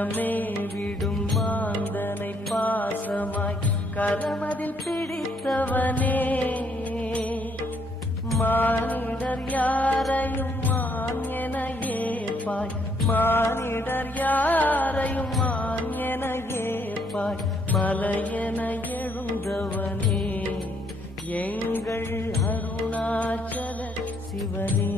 மனமே விடும் மாந்தனை பாசமாய் கரமதில் பிடித்தவனே, மானிடர் யாரையும் மான் என ஏற்பாய், மானிடர் யாரையும் மான் என ஏற்பாய், மலையென எழுந்தவனே எங்கள் அருணாச்சல சிவனே.